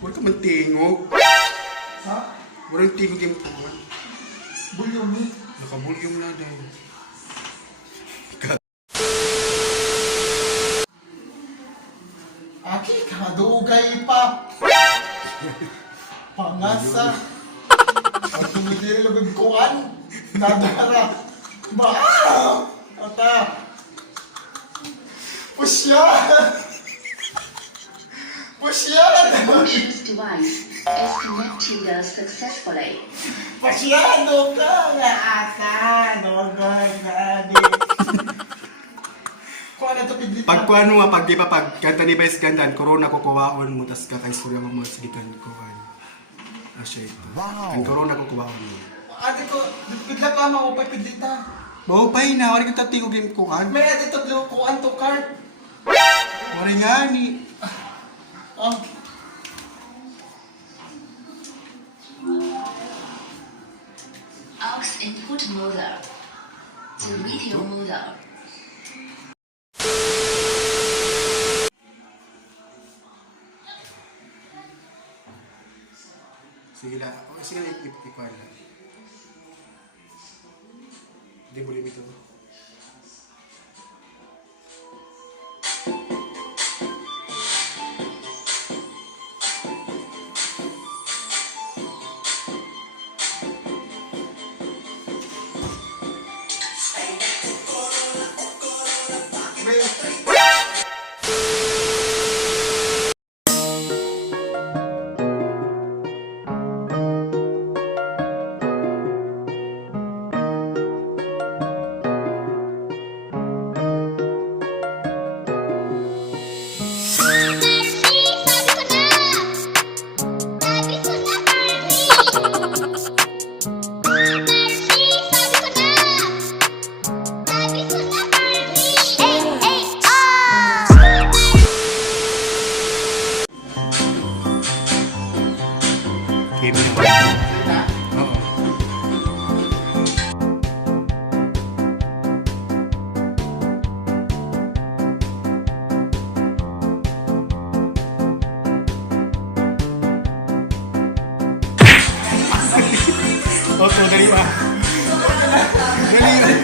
Huwag ka man tingog. Ha? Walang tingog yung tuwan. Bulyong eh. Nakabulyong na dahil. Aki, kadugay pa. Pangasa. At tumigil lagod kuan. Nadara. Baa! Ata. Pusya! Pusya! Functions device is connected successfully. Pasyado ka nga aka. Dogay nga adi. Kuan na ito piglit. Pagkuhan mo nga, pag di pa pagkanta ni Vice Gandan, corona ko kuwaon mo, tas kakaistorya mo mga sigitan ko. Asya ito. Wow! Ang corona ko kuwaon mo. Ate ko, bigla pa maupay piglit na. Maupay na, wala kita tingog yung kuhan. May ate to blue kuan to card. Wala nga ni. Oh. Aux input mother to video mother. Sige lang. Okay, sige lang. Ikuhan lang. Hindi mo limit ito. Game na. Oo. Opo, dali ba? Dali.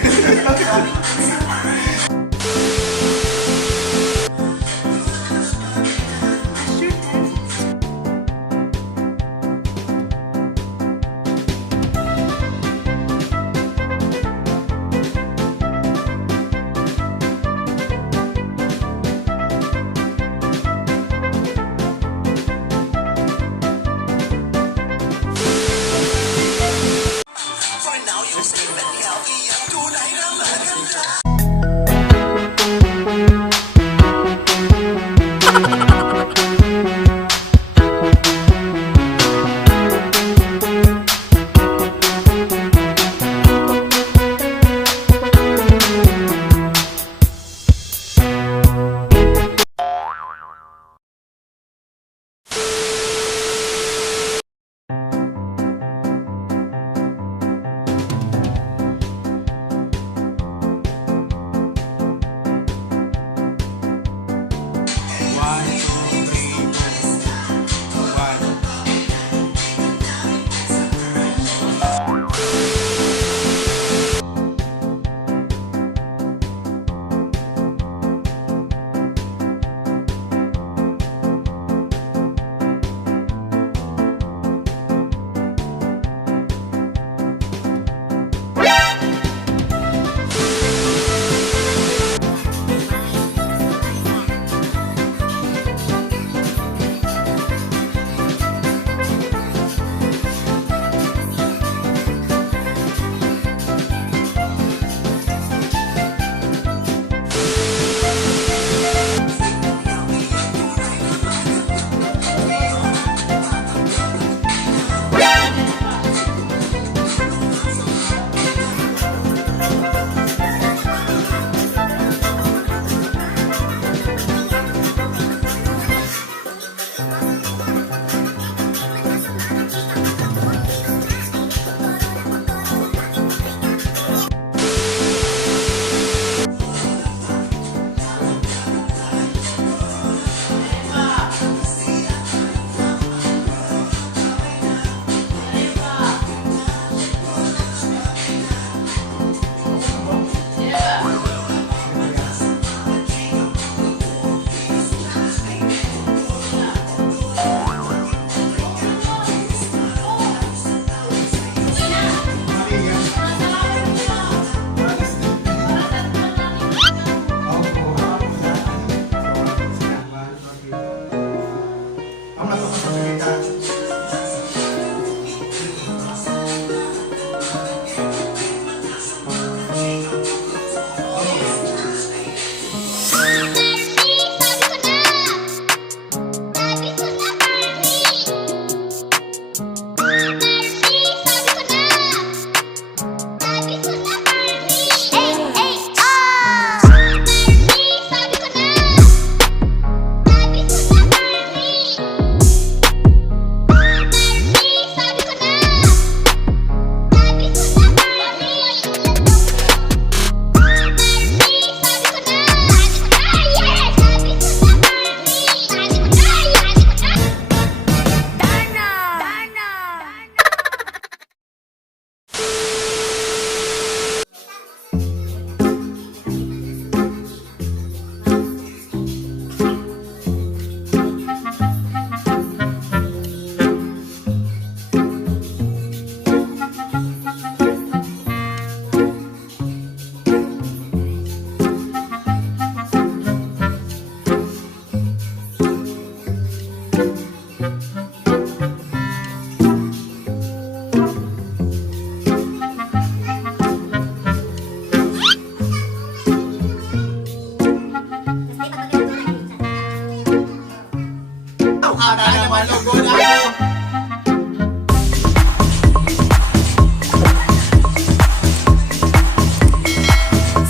malugod ako.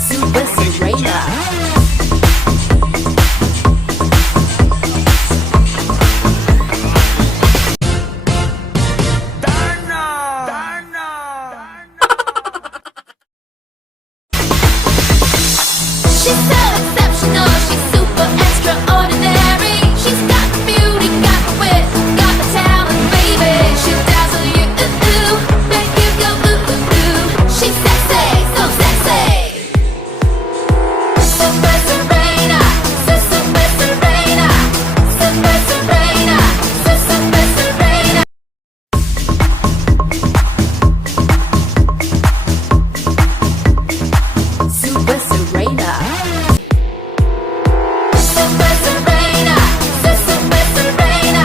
Super Serena. She's so exceptional, she's super extraordinary. She's got the beauty, got the wit, got the talent, baby. She'll dazzle you, make you go She's sexy, so sexy. Super Serena, Super Serena, Super Serena, Super Serena. Super Serena. Super Serena, Super Serena,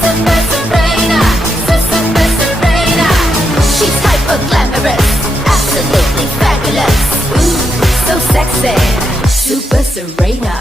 Super Serena, Super Serena. She's hyper glamorous, absolutely fabulous. Ooh, so sexy. Super Serena.